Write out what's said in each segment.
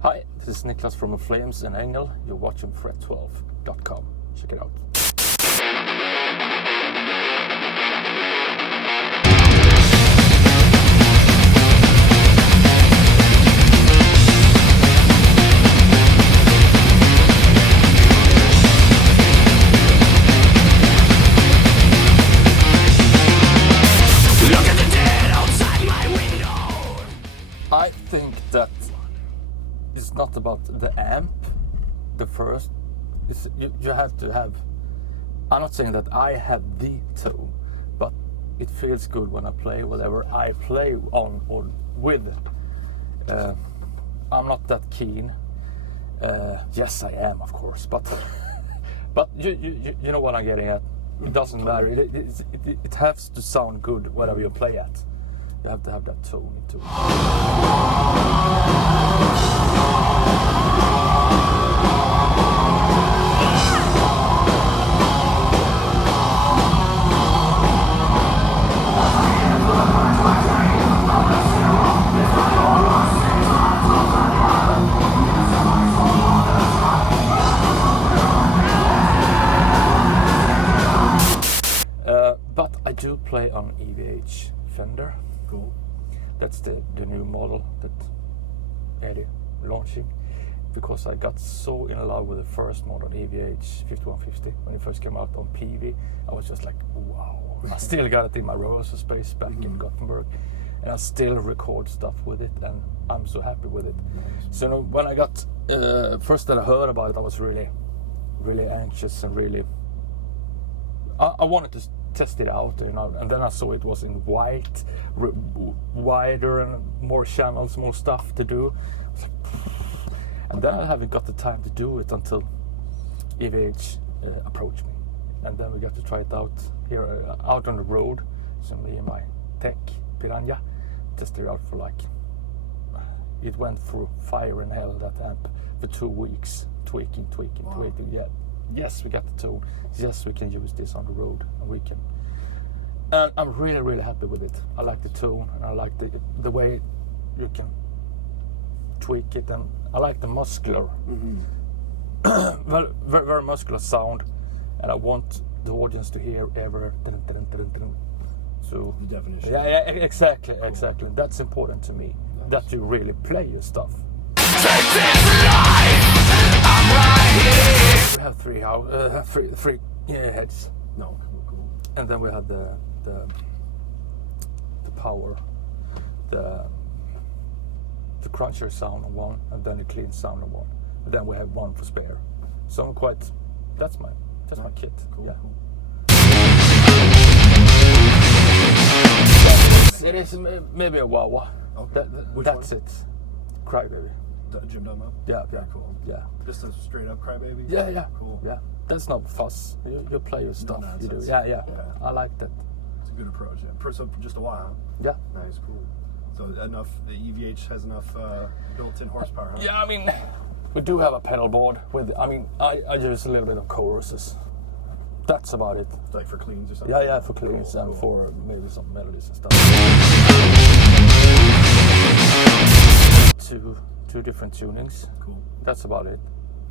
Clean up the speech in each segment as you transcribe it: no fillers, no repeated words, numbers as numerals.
Hi, this is Niclas from Niclas Engelin. You're watching FRET12.com. Check it out. I think that it's not about the amp. The first is you have to have. I'm not saying that I have the tone, but it feels good when I play whatever I play on or with. I'm not that keen. Yes, I am, of course, but but you know what I'm getting at. It doesn't matter. It has to sound good whatever you play at. You have to have that tone into it. But I do play on EVH Fender. Cool. That's the new model that Eddie launching, because I got so in love with the first model EVH 5150 when it first came out on PV. I was just like, wow. I still got it in my rehearsal space back in Gothenburg, and I still record stuff with it, and I'm so happy with it. So when I got first that I heard about it, I was really anxious and really I wanted to test it out, you know, and then I saw it was in white, wider and more channels, more stuff to do. And then I haven't got the time to do it until EVH approached me, and then we got to try it out here out on the road. So me and my tech Piranha tested it out for like, it went for fire and hell, that amp, for 2 weeks, tweaking. Yeah. Yes, we got the tone. Yes, we can use this on the road, and we can. And I'm really happy with it. I like the tone, and I like the way you can tweak it, and I like the muscular, very muscular sound, and I want the audience to hear ever. So The definition. yeah, exactly. That's important to me. That you really play your stuff. We have three heads. No, cool. And then we have the power, the cruncher sound on one, and then the clean sound on one. And then we have one for spare. So I'm quite. That's my kit. Cool, yeah. cool. It is maybe a wah-wah. Okay. That's it. Crybaby. Jim Dunlop? Yeah. Cool. Yeah. Just a straight up crybaby? Yeah. Cool. Yeah. That's not fuss. You play your stuff. You do. Nonsense. Yeah. I like that. It's a good approach. Yeah. So just a while. Yeah. Nice, cool. So enough. The EVH has enough built-in horsepower. Huh? Yeah, I mean, we do have a pedal board with. I mean, I use a little bit of choruses. That's about it. Like for cleans or something? Yeah, for cleans and for maybe some melodies and stuff. Two different tunings. Cool. That's about it.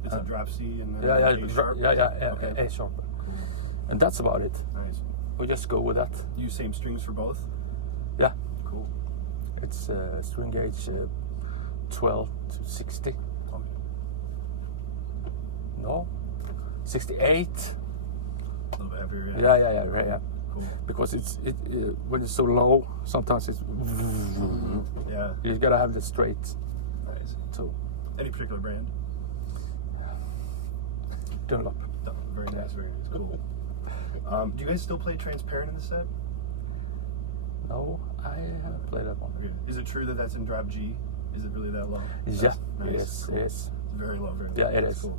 It's a drop C and then Yeah, A sharp? okay. A sharp. Cool. And that's about it. Nice. We just go with that. Use same strings for both? Yeah. Cool. It's string gauge 12 to 60. Okay. No, 68. A little bit heavier, Yeah. Cool. Because when it's so low, sometimes it's. Yeah. You gotta have the straight Nice. tone. Any particular brand? Dunlop. Very nice, very nice. Cool. Do you guys still play Transparent in the set? No, I haven't played that one. Okay. Is it true that that's in drop G? Is it really that low? Yeah, Nice. it is. Cool. It is. It's very low, very low. Yeah, it That's is. Cool.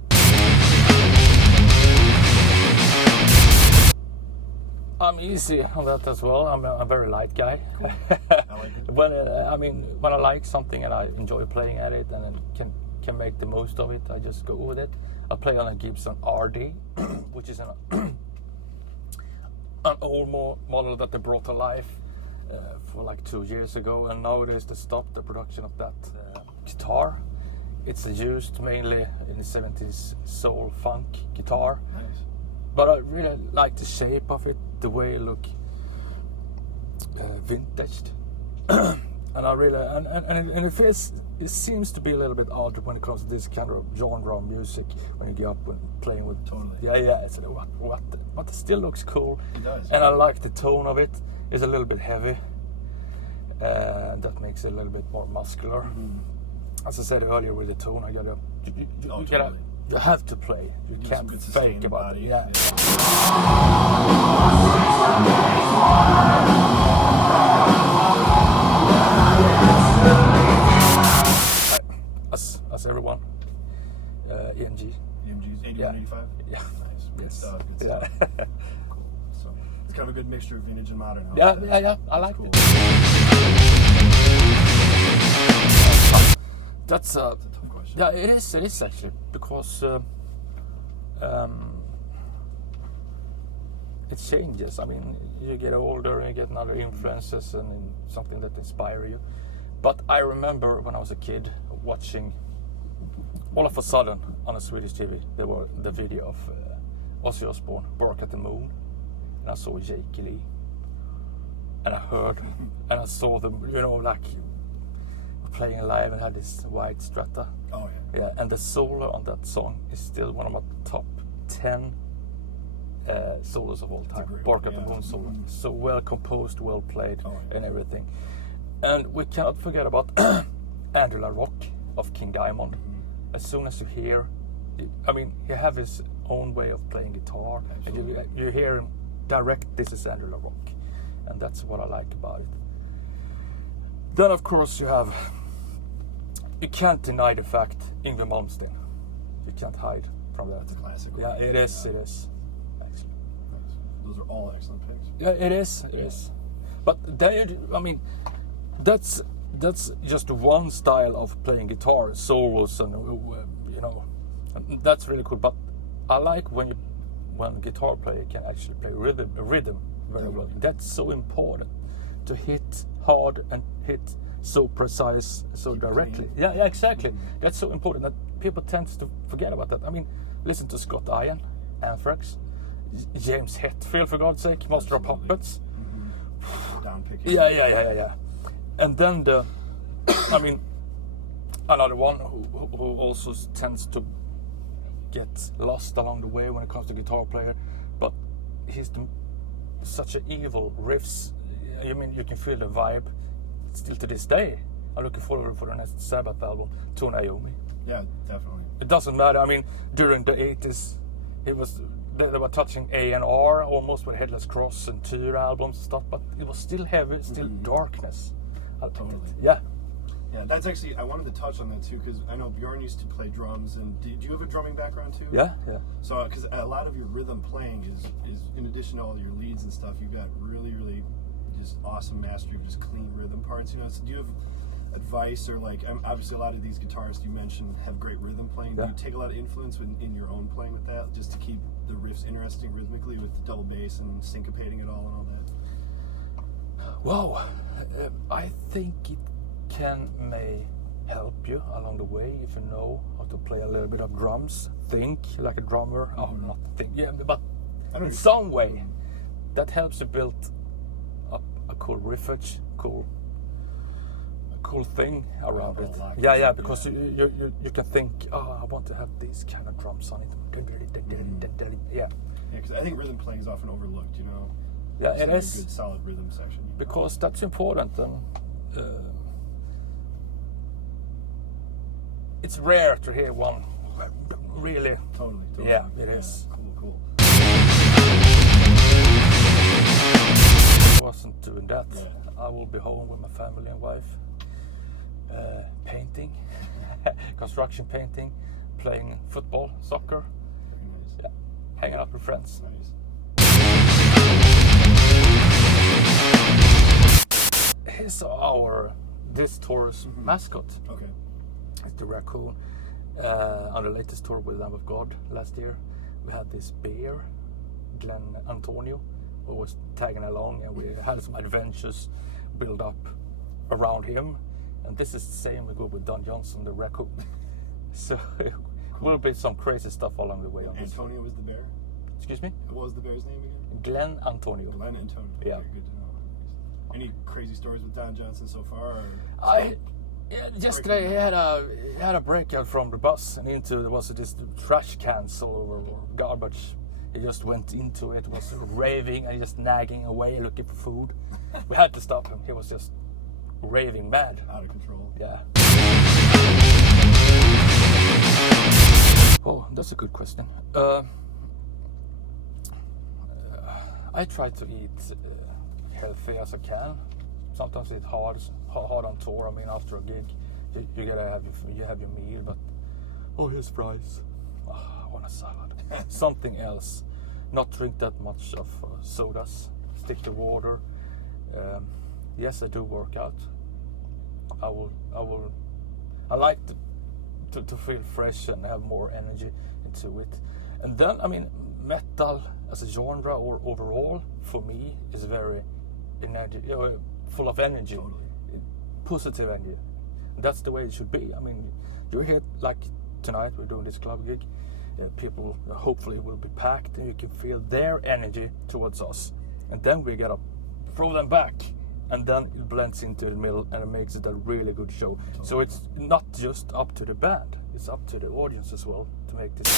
I'm easy on that as well. I'm a very light guy. Cool. I like it. When I like something and I enjoy playing at it and can make the most of it, I just go with it. I play on a Gibson RD, which is an old model that they brought to life for like 2 years ago, and nowadays they stopped the production of that guitar. It's used mainly in the 70s soul funk guitar. Nice. But I really like the shape of it, the way it look vintaged. And I really and it seems to be a little bit odd when it comes to this kind of genre of music when you get up and playing with. Totally. Yeah. It's like, what? But it still looks cool. It does. And I like the tone of it. It's a little bit heavy. And that makes it a little bit more muscular. Mm-hmm. As I said earlier, with the tone, you have to play. You Do can't some good fake about body. it. Yeah. As everyone, EMG. EMG's 81, Yeah. 85? Yeah. Nice. Good Yes. stuff. Good Yeah. stuff. So it's kind of a good mixture of vintage and modern. Yeah. I like it. That's That's a tough question. yeah, it is actually, because it changes. I mean, you get older, you get other influences and something that inspire you. But I remember when I was a kid watching, all of a sudden on a Swedish TV, there were the video of Ozzy Osbourne, Bark at the Moon, and I saw Jake Lee, and I heard, and I saw them, like playing live and had this white strata. Oh, yeah. Yeah, and the solo on that song is still one of my top 10 solos of all time. great Bark one, at the yeah. Moon solo. Mhm. So well composed, well played, Oh, yeah. and everything. And we cannot forget about Angela Rock of King Diamond. Mm-hmm. As soon as you hear, he have his own way of playing guitar, and you hear him direct, this is Angela Rock, and that's what I like about it. Then of course you can't deny the fact, Yngwie Malmsteen. You can't hide from that. That's a classic. Yeah, one. it is. It is. Actually. Nice. Those are all excellent picks. Yeah, it is. It is. But that's just one style of playing guitar, solos, and and that's really cool. But I like when a guitar player can actually play rhythm very well. That's so important, to hit hard and hit so precise, so Keep directly. clean. Yeah, exactly. That's so important that people tend to forget about that. I mean, listen to Scott Ian, Anthrax, James Hetfield, for God's sake, Master of Absolutely. Puppets. Down picking. Yeah. And then another one who also tends to get lost along the way when it comes to guitar player, but he's such an evil riffs. You can feel the vibe still to this day. I'm looking forward for the next Sabbath album, To Naomi. Yeah, definitely. It doesn't matter. I mean, during the 80s, they were touching A&R almost with Headless Cross and Tyr albums and stuff, but it was still heavy, still darkness. Totally. Yeah. Yeah, that's actually, I wanted to touch on that too, because I know Bjorn used to play drums, and did you have a drumming background too? Yeah. So, because a lot of your rhythm playing is in addition to all your leads and stuff, you've got really, really just awesome mastery of just clean rhythm parts. So do you have advice, or obviously a lot of these guitarists you mentioned have great rhythm playing. Yeah. Do you take a lot of influence in your own playing with that, just to keep the riffs interesting rhythmically with the double bass and syncopating it all and all that? Wow. I think it may help you along the way if you know how to play a little bit of drums, think like a drummer. Oh, not think, but in some way that helps you build up a cool riffage, cool thing around it. Yeah, because you can think, I want to have these kind of drums on it. Yeah, because I think rhythm playing is often overlooked. Yeah, Just it having is. a good solid rhythm section. Because that's important, and it's rare to hear one really. Totally. Yeah, it is. Cool. If I wasn't doing that, I will be home with my family and wife, painting, construction painting, playing football, soccer, Very nice. yeah, hanging out with friends. Nice. Here's this tour's mascot. Okay. It's the raccoon. On the latest tour with Lamb of God last year, we had this bear, Glenn Antonio, who was tagging along, and we had some adventures build up around him. And this is the same we go with Don Johnson, the raccoon. So will be some crazy stuff along the way on this. Antonio was the bear? Excuse me? What was the bear's name again? Glenn Antonio. Glenn Antonio. Yeah. Okay, good to know. Any crazy stories with Don Johnson so far? Yesterday he had a breakout from the bus and into there was this trash cans all over garbage. He just went into it, was raving and just nagging away, looking for food. We had to stop him. He was just raving mad. Out of control. Yeah. Oh, that's a good question. I try to eat healthy as I can. Sometimes it's hard on tour. I mean, after a gig, you gotta have your meal. But here's fries. I want a salad. Something else. Not drink that much of sodas. Stick to water. Yes, I do work out. I like to feel fresh and have more energy into it. And then, I mean, metal as a genre or overall for me is very full of energy, Totally. positive energy. And that's the way it should be. I mean, you're here like tonight. We're doing this club gig. People hopefully will be packed, and you can feel their energy towards us. And then we gotta throw them back, and then it blends into the middle, and it makes it a really good show. Totally. So it's not just up to the band; it's up to the audience as well to make this.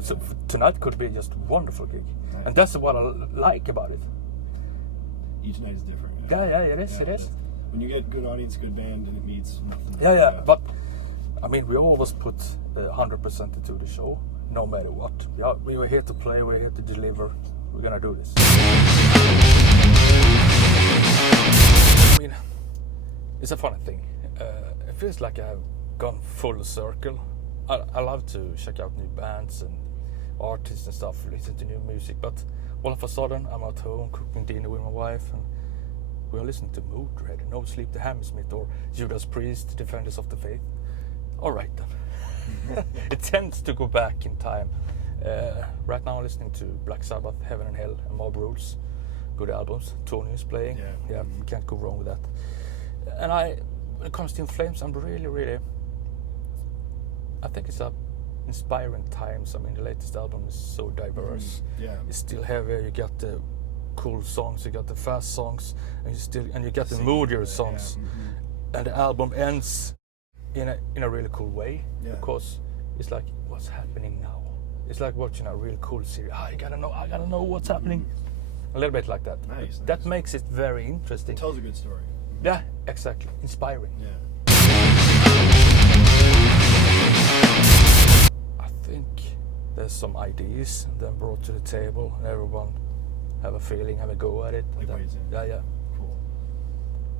So tonight could be just a wonderful gig, and that's what I like about it. Each night is different. Yeah, it is. When you get good audience, good band, and it meets nothing. Yeah. But I mean, we always put 100% into the show, no matter what. Yeah, we were here to play. We're here to deliver. We're gonna do this. I mean, it's a funny thing. It feels like I've gone full circle. I love to check out new bands and artists and stuff, listen to new music, but all of a sudden I'm at home cooking dinner with my wife and we are listening to Mojoes, No Sleep, the Hammersmith, or Judas Priest, Defenders of the Faith. Alright then. It tends to go back in time. Right now I'm listening to Black Sabbath, Heaven and Hell, and Mob Rules. Good albums. Tony is playing. Yeah, can't go wrong with that. And when it comes to In Flames, I'm really I think it's inspiring times. I mean, the latest album is so diverse. Yeah. It's still heavy. You got the cool songs, you got the fast songs, and you got the moodier songs. Yeah. Mm-hmm. And the album ends in a really cool way. Yeah. Because it's like, what's happening now? It's like watching a real cool series. I gotta know what's happening. A little bit like that. Nice. That makes it very interesting. It tells a good story. Yeah, exactly. Inspiring. Yeah. I think there's some ideas then brought to the table, and everyone have a feeling, have a go at it. Like ways in. Yeah. Cool.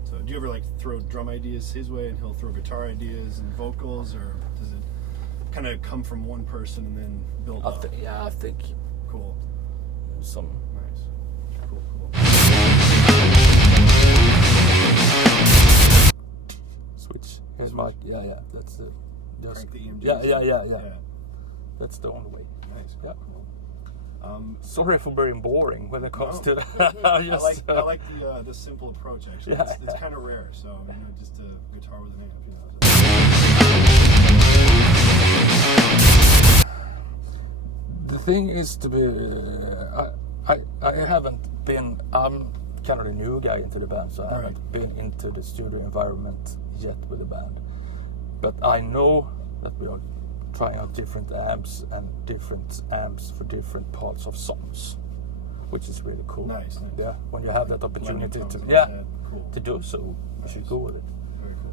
So do you ever throw drum ideas his way and he'll throw guitar ideas and vocals, or does it kind of come from one person and then build up? I think. Cool. Some. Nice. Cool. Switch. Here's my. Yeah. That's the. Crank the EMGs. Yeah. That's the only way. Nice. Yeah. Cool. Sorry for being boring when it comes to. I like the simple approach actually. Yeah. It's kind of rare. So just a guitar with an amp. The thing is to be. I haven't been. I'm kind of the new guy into the band, so I haven't been into the studio environment yet with the band. But I know that we are trying out different amps for different parts of songs, which is really cool. Nice. Yeah, when you have that opportunity to cool. to do so, you should go with it. Very cool.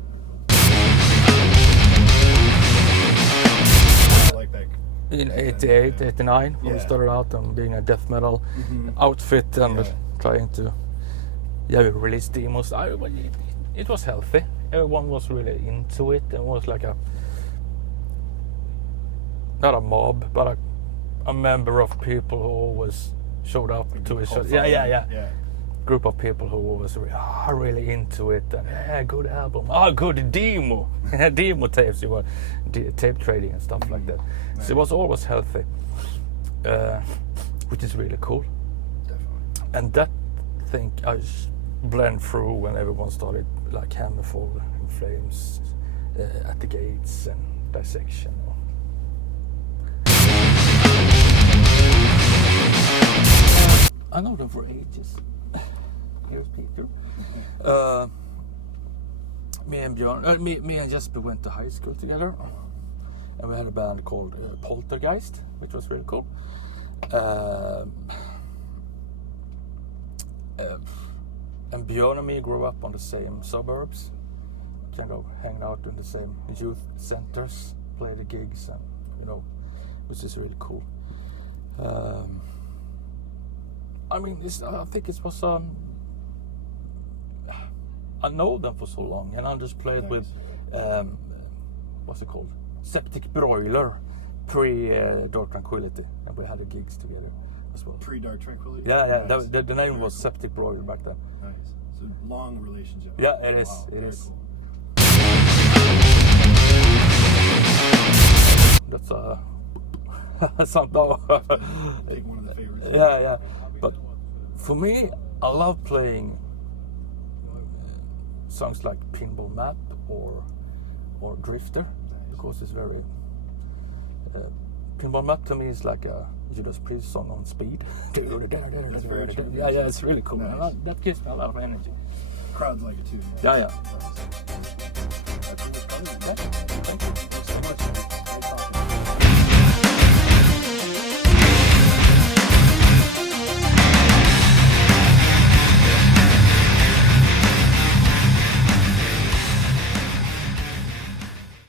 I like that. In 88, 89, when we started out on being a death metal outfit and trying to we released demos. It was healthy. Everyone was really into it. It was like not a mob, but a member of people who always showed up to his show. Cult Yeah. following. Group of people who was really into it, and good album, good demo, demo tapes. You were tape trading and stuff like that. Nice. So it was always healthy, which is really cool. Definitely. And that thing I blend through when everyone started like Hammerfall, In Flames, At the Gates, and Dissection. I know them for ages. Here's Peter. Me and Björn, me and Jesper went to high school together, and we had a band called Poltergeist, which was really cool. And Björn and me grew up on the same suburbs, kind of hanging out in the same youth centers, play the gigs, and it was just really cool. I mean, I think it was I know them for so long, and I just played with what's it called? Septic Broiler, pre-Dark Tranquility, and we had the gigs together as well. Pre-Dark Tranquility? Yeah. Nice. The name was Septic Broiler back then. Nice. It's a long relationship. Yeah, it is. Wow, It very is. cool. That's something. Pick one of the favorites. Yeah. But for me, I love playing songs like Pinball Map or Drifter, because it's very Pinball Map to me is like a Judas Priest song on speed. That's very true. Yeah, it's really cool. Nice. That gives me a lot of energy. Crowds like it too. Yeah. That's what it's called. Thank you.